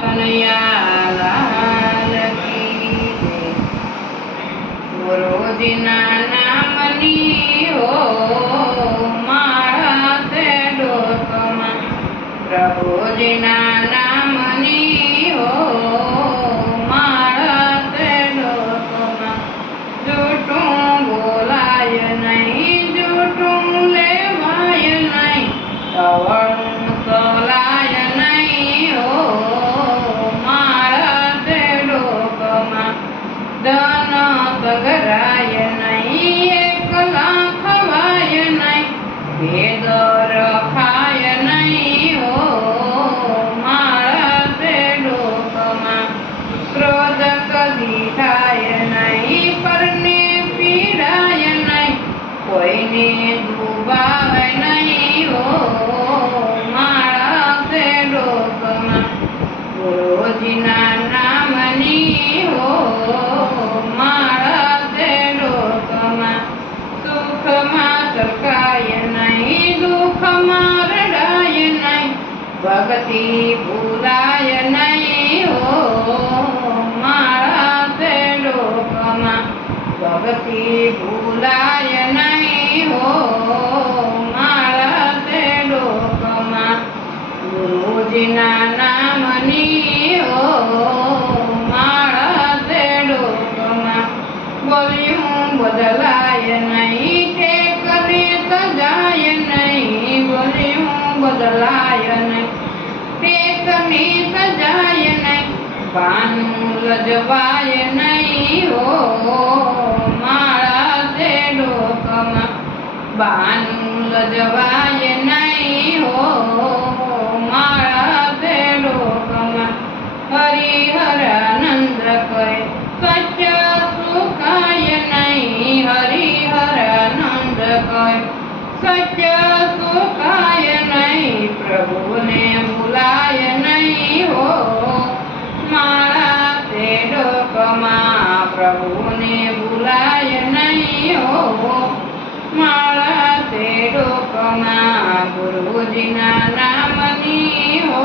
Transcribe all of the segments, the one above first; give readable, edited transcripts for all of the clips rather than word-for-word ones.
કનૈયા લાલ કી જય। ગુરુજીના નામની હો માળા તે ડોકમાં, પ્રભુજીના નામની હો માળા તે ડોકમાં। જૂઠું બોલાય નહીં, જૂઠું લેવાય નહીં, કવળું સોલાય નહીં હો માળા તે ડોકમાં। ધન સગરાય નહીં, એકલા ખવાય નહીં, ભેદ રખાય નહીં હો માળા તે ડોકમાં। ક્રોધ કદી થાય નહીં, પરને પીડાય નહીં, કોઈને ડૂબાય નહીં હો માળા તે ડોકમાં। ગુરુજીના નામની હો માળા તે ડોકમાં। સુખમાં સરકાય નહીં, દુઃખમાં રડાય નહીં, ભક્તિ ભૂલાય નહીં હો માળા તે ડોકમાં। ભક્તિ ભૂલાય નહીં હો માળા તે ડોકમાં। ગુરુજીના નામની હો માળા તે ડોકમાં। બોલ્યું બદલાય નહીં, ઠેકને સજાય નહીં, બોલ્યું બદલાય નહીં, ઠેકને સજાય નહીં, ભાનું લજવાય નહીં હો માળા તે ડોકમાં। ભાનું લજવાય નહીં હો માળા તે ડોકમાં। હરિહરાનંદ કહે સત્ય સુખાય નહીં, હરિહરાનંદ કહે સત્ય સુખાય નહીં, પ્રભુને ભૂલાય નહીં હો માળા તે ડોકમાં। પ્રભુને ભૂલાય નહીં હો માળા તે ડોકમાં। ગુરુજીના નામની હો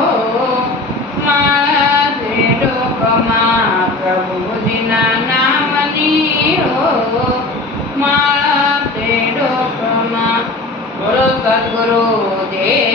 માળા તે ડોકમાં। પ્રભુજીના નામની હો માળા તે ડોકમાં। બોલો સદગુરુ દેવ।